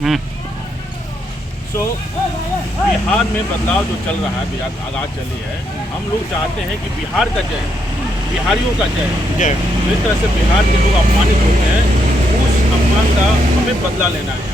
सो बिहार में बदलाव जो चल रहा है, बिहार आगाज चली है, हम लोग चाहते हैं कि बिहार का जय, बिहारियों का जय। जिस तरह से बिहार के लोग अपमानित होते हैं, उस अपमान का हमें बदला लेना है।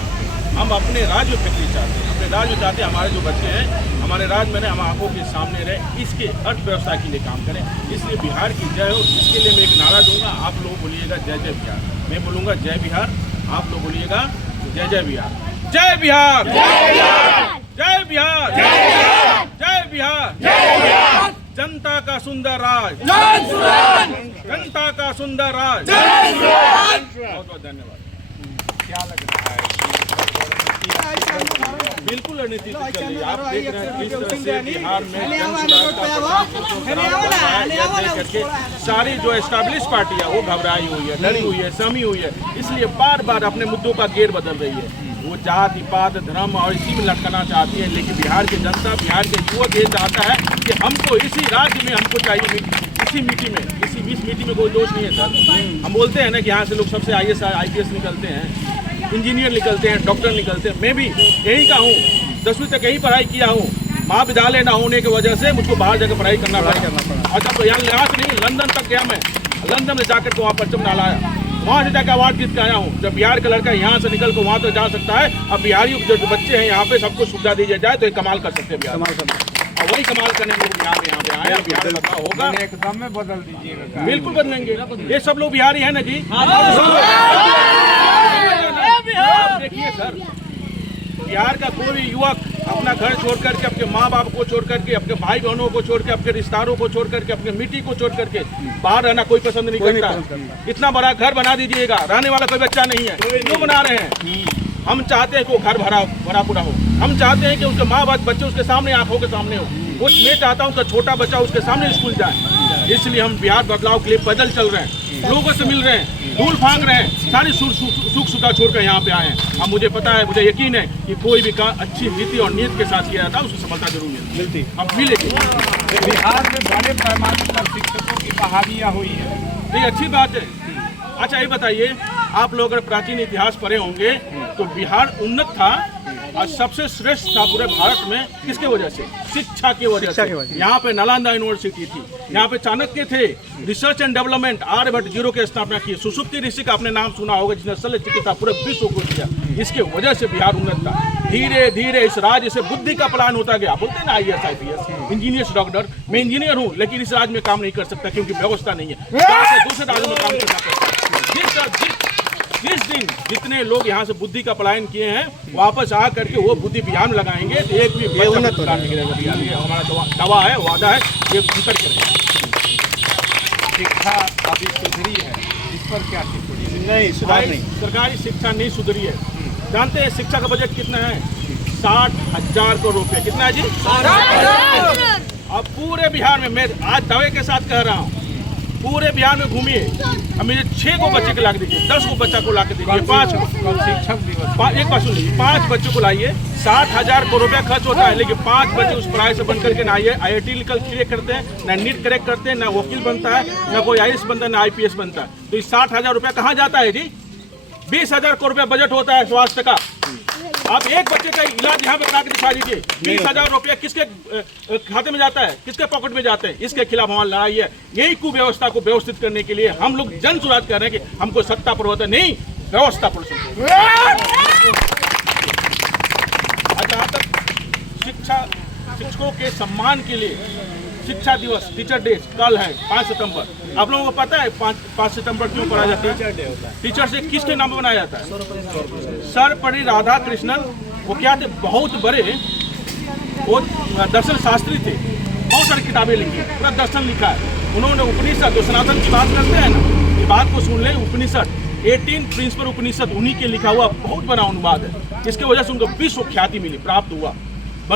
हम अपने राज्य में फैक्ट्री चाहते हैं, अपने राज्य में चाहते हैं हमारे जो बच्चे हैं हमारे राज्य में हम आंखों के सामने रहे, इसके अर्थव्यवस्था के लिए काम करें। इसलिए बिहार की जय हो, इसके लिए मैं एक नारा दूंगा, आप लोग बोलिएगा जय जय बिहार, मैं बोलूँगा जय बिहार, आप लोग बोलिएगा जय जय बिहार। जय बिहार, जय बिहार, जय बिहार, जय बिहार, जय बिहार। जनता का सुंदर राज, जनता का सुंदर राज। बहुत बहुत धन्यवाद। क्या लग रहा है बिल्कुल रणनीति चल रही है। आप देख रहे हैं किस तरह से बिहार में करके सारी जो एस्टैब्लिश पार्टी है वो घबराई हुई है, डरी हुई है, सहमी हुई है, इसलिए बार बार अपने मुद्दों का घेर बदल रही है। वो जाति पात धर्म और इसी में लटकाना चाहती है, लेकिन बिहार की जनता, बिहार के युवक ये चाहता है कि हमको इसी राज्य में हमको चाहिए, इसी मिट्टी में, इस मिट्टी में कोई दोष नहीं है सर। हम बोलते हैं ना कि यहाँ से लोग सबसे IAS IPS निकलते हैं, इंजीनियर निकलते हैं, डॉक्टर निकलते हैं। मैं भी यहीं का हूँ, 10वीं तक यहीं पढ़ाई किया हूँ। महाविद्यालय न होने की वजह से मुझको बाहर जाकर पढ़ाई करना पड़ा। अच्छा, तो यहाँ से नहीं, लंदन तक गया मैं, लंदन में जाकर के वहाँ परचम डाला आया, वहाँ से जाकर अवार्ड जीत के आया हूँ। जब बिहार का लड़का यहाँ से निकल कर वहाँ तक जा सकता है, अब बिहारियों के जो बच्चे हैं यहाँ पे सबको सुविधा दी जाए तो ये कमाल कर सकते हैं बिहार, और वही कमाल करने लोग यहाँ पे आए। बिहार बदलाव होगा, एकदम में बदल दीजिएगा। बिल्कुल बदलेंगे। ये सब लोग बिहारी है ना जी। आप देखिए सर, बिहार का कोई भी युवक अपना घर छोड़ करके, अपने माँ बाप को छोड़ करके, अपने भाई बहनों को छोड़ के, अपने रिश्तेदारों को छोड़ करके, अपने मिट्टी को छोड़ करके बाहर रहना कोई पसंद नहीं करता। इतना बड़ा घर बना दीजिएगा, रहने वाला कोई बच्चा नहीं है, क्यों बना रहे हैं? हम चाहते हैं कि वो घर भरा पूरा हो। हम चाहते हैं कि उसके माँ बाप बच्चे उसके सामने, आंखों के सामने हो। वो मैं चाहता हूँ कि छोटा बच्चा उसके सामने स्कूल जाए। इसलिए हम बिहार बदलाव के लिए पैदल चल रहे हैं, लोगों से मिल रहे हैं, धूल फांक रहे हैं, सारी सुख सुखा छोड़कर यहाँ पे आए हैं। अब मुझे पता है, मुझे यकीन है कि कोई भी काम अच्छी नीति और नीति के साथ किया जाता है, उसको सफलता जरूर मिलती। अब मिलेगी। बिहार में बड़े पैमाने पर शिक्षकों की बहालियाँ हुई है, ये अच्छी बात है। अच्छा, ये बताइए, आप लोग अगर प्राचीन इतिहास पढ़े होंगे तो बिहार उन्नत था और सबसे श्रेष्ठ था पूरे भारत में। किसके वजह से? शिक्षा की वजह से। यहाँ पे नालंदा यूनिवर्सिटी थी, यहाँ पे चाणक्य थे, research and development Aryabhatta zero की स्थापना की, सुषुप्ति ऋषि का आपने नाम सुना होगा जिसने शल्य चिकित्सा पूरे विश्व को किया। इसके वजह से बिहार उन्नत था। धीरे धीरे इस राज्य से बुद्धि का पलायन होता गया। बोलते हैं ना IAS IPS, इंजीनियर्स, डॉक्टर। मैं इंजीनियर हूँ लेकिन इस राज्य में काम नहीं कर सकता क्योंकि व्यवस्था नहीं है। दूसरे राज्यों में काम करना पड़ता है। जिस दिन जितने लोग यहाँ से बुद्धि का पलायन किए हैं, वापस आ करके वो बुद्धि बिहार में लगाएंगे तो एक भी उन्नत हमारा दावा है, वादा है, ये अंतर करेंगे। शिक्षा अभी सुधरी है, इस पर क्या टिप्पणी? नहीं, सुधार नहीं, सरकारी शिक्षा नहीं सुधरी है। जानते हैं शिक्षा का बजट कितना है? 60,000 करोड़ रुपये। कितना है जी? 60,000। अब पूरे बिहार में, मैं आज दावे के साथ कह रहा हूँ, पूरे बिहार में घूमिए, अब मुझे 6 को बच्चे को ला के दीजिए, 10 को बच्चा को ला के दीजिए, 5 को शिक्षक दिवस, एक बात सुनिए, 5 बच्चों को लाइए, 60,000 करोड़ रुपया खर्च होता है, लेकिन 5 बच्चे उस पढ़ाई से बन करके ना आइए IIT निकल क्लियर करते हैं, ना नीट क्रैक करते हैं, ना वकील बनता है, ना कोई IAS बनता है, ना IPS बनता है। तो इस 60,000 रुपया कहाँ जाता है जी? 20,000 करोड़ रुपया बजट होता है स्वास्थ्य का। आप एक बच्चे का इलाज यहाँ पे करा के दिखा दीजिए, 20,000 रुपया किसके खाते में जाता है, किसके पॉकेट में जाते हैं? इसके खिलाफ हमारी लड़ाई है। यही कुव्यवस्था को व्यवस्थित करने के लिए हम लोग जन सुराज कर रहे हैं कि हमको सत्ता परिवर्तन नहीं, व्यवस्था परिवर्तन। जहाँ तक शिक्षकों के सम्मान के लिए शिक्षा दिवस, टीचर डे कल है 5 सितंबर। आप लोगों को पता है 5 सितंबर क्यों मनाया जाता है? टीचर से किसके नाम पर बनाया जाता है? सर्वपल्ली राधाकृष्णन। वो क्या थे? बहुत बड़े वो दर्शन शास्त्री थे, बहुत सारी किताबें लिखी, पूरा दर्शन लिखा है उन्होंने। उपनिषद, जो सनातन की बात करते हैं ना, ये बात को सुन ले, उपनिषद 18 प्रिंसिपल उपनिषद उन्हीं के लिखा हुआ बहुत बड़ा अनुवाद है। इसके वजह से उनको विश्व ख्याति मिली, प्राप्त हुआ।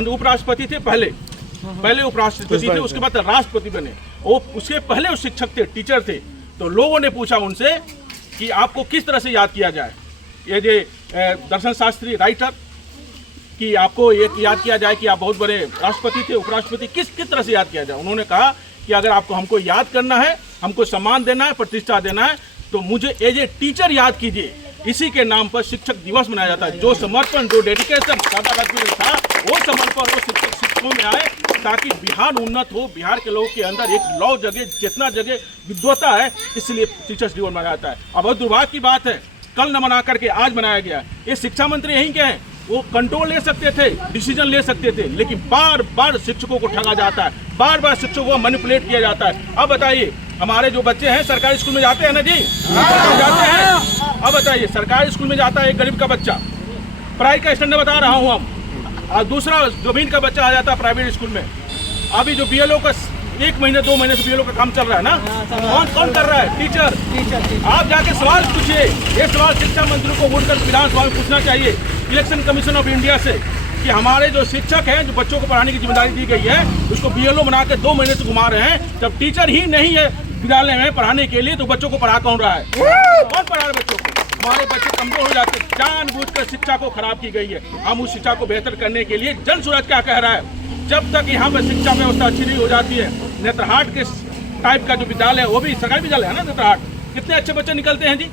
उपराष्ट्रपति थे पहले उपराष्ट्रपति थे, उसके बाद राष्ट्रपति बने। वो उसके पहले वो शिक्षक थे, टीचर थे। तो लोगों ने पूछा उनसे कि आपको किस तरह से याद किया जाए, ये जो दर्शन शास्त्री राइटर, कि आपको ये याद किया जाए कि आप बहुत बड़े राष्ट्रपति थे, उपराष्ट्रपति, किस तरह से याद किया जाए? उन्होंने कहा कि अगर आपको हमको याद करना है, हमको सम्मान देना है, प्रतिष्ठा देना है, तो मुझे एज ए टीचर याद कीजिए। इसी के नाम पर शिक्षक दिवस मनाया जाता है। जो समर्पण, जो डेडिकेशन दादा था, वो समर्पण वो शिक्षकों में आए ताकि बिहार उन्नत हो, बिहार के लोगों के अंदर एक लौ जगह, चेतना जगह, विद्वता है, इसलिए टीचर्स दिवस मनाया जाता है। अब बहुत दुर्भाग्य की बात है, कल न मना करके आज मनाया गया। ये शिक्षा मंत्री यहीं के हैं, वो कंट्रोल ले सकते थे, डिसीजन ले सकते थे, लेकिन बार बार शिक्षकों को ठगा जाता है, बार बार शिक्षकों को मैनिपुलेट किया जाता है। अब बताइए, हमारे जो बच्चे हैं सरकारी स्कूल में जाते हैं ना जी, जाते हैं। अब बताइए, सरकारी स्कूल में जाता है एक गरीब का बच्चा, पढ़ाई का स्टैंडर्ड बता रहा हूँ हम, और दूसरा जमीन का बच्चा आ जाता है प्राइवेट स्कूल में। अभी जो BLO का 1 महीने 2 महीने से BLO का काम चल रहा है ना, कौन कर रहा है? टीचर। आप जाके सवाल पूछिए, ये सवाल शिक्षा मंत्री को वोट कर विधानसभा में पूछना चाहिए, इलेक्शन कमीशन ऑफ इंडिया से, कि हमारे जो शिक्षक हैं, जो बच्चों को पढ़ाने की जिम्मेदारी दी गई है, उसको BLO बना के 2 महीने से घुमा रहे हैं। जब टीचर ही नहीं है विद्यालय में पढ़ाने के लिए, तो बच्चों को पढ़ा कौन रहा है? कौन पढ़ा रहा है बच्चों को? हमारे बच्चे कमजोर हो जाते हैं, जानबूझकर शिक्षा को खराब की गई है। हम उस शिक्षा को बेहतर करने के लिए, जन सूरज क्या कह रहा है, जब तक यहाँ पर शिक्षा व्यवस्था अच्छी नहीं हो जाती है, नेत्रहाट के टाइप का जो विद्यालय है, वो भी सरकारी विद्यालय है ना नेत्रहाट, कितने अच्छे बच्चे निकलते हैं जी।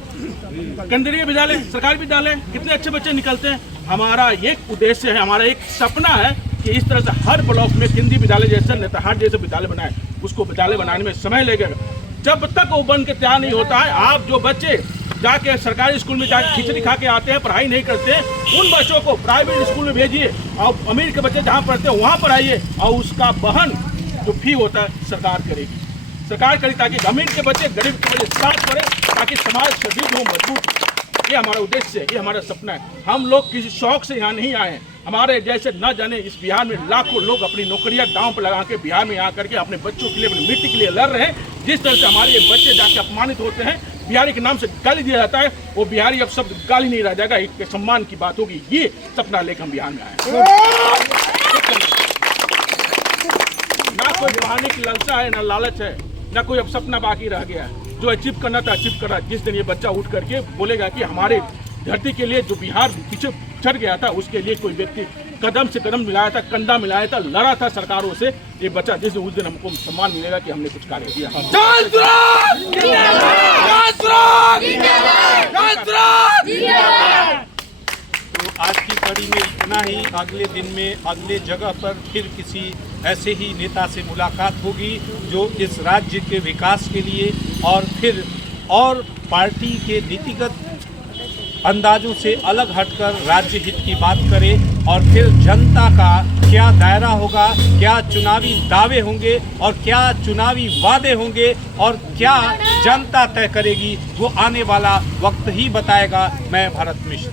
केंद्रीय विद्यालय, सरकारी विद्यालय, कितने अच्छे बच्चे निकलते हैं। हमारा एक उद्देश्य है, हमारा एक सपना है कि इस तरह से हर ब्लॉक में केंद्रीय विद्यालय जैसे, नेत्रहाट जैसे विद्यालय बनाए। उसको विद्यालय बनाने में समय लगेगा, जब तक वो बन के तैयार नहीं होता है। आप जो बच्चे जाके सरकारी स्कूल में जाके खिचड़ी खा के आते हैं, पढ़ाई नहीं करते हैं, उन बच्चों को प्राइवेट स्कूल में भेजिए, और अमीर के बच्चे जहाँ पढ़ते हैं वहाँ पढ़ाइए, और उसका वहन जो फी होता है सरकार करेगी, ताकि अमीर के बच्चे गरीब के बच्चे साथ पढ़े, ताकि समाज सदृढ़ हो, मजबूत हो। ये हमारा उद्देश्य है, ये हमारा सपना है। हम लोग किसी शौक से यहाँ नहीं आए हैं। हमारे जैसे न जाने इस बिहार में लाखों लोग अपनी नौकरियां दांव पर लगा के बिहार में आकर के अपने बच्चों के लिए, अपनी मिट्टी के लिए लड़ रहे हैं। जिस तरह से हमारे ये बच्चे जाके अपमानित होते हैं, बिहारी के नाम से गाली दिया जाता है, वो बिहारी अब शब्द गाली नहीं रह जाएगा, एक सम्मान की बात होगी। ये सपना लेकर हम बिहार में आए। ना कोई बढ़ाने की लालसा है, ना लालच है, ना कोई अब सपना बाकी रह गया है। जो अचीव करना था अचीव कर रहा है। जिस दिन ये बच्चा उठ करके बोलेगा कि हमारे धरती के लिए जो बिहार पीछे चढ़ गया था, उसके लिए कोई व्यक्ति कदम से कदम मिलाया था, कंधा मिलाया था, लड़ा था सरकारों से, ये बच्चा जिस दिन उस दिन हमको सम्मान मिलेगा कि हमने कुछ कार्य किया। तो आज की कड़ी में इतना ही। अगले दिन में अगले जगह पर फिर किसी ऐसे ही नेता से मुलाकात होगी जो इस राज्य के विकास के लिए और पार्टी के नीतिगत अंदाजों से अलग हटकर राज्य हित की बात करे। और फिर जनता का क्या दायरा होगा, क्या चुनावी दावे होंगे और क्या चुनावी वादे होंगे और क्या जनता तय करेगी, वो आने वाला वक्त ही बताएगा। मैं भरत मिश्र।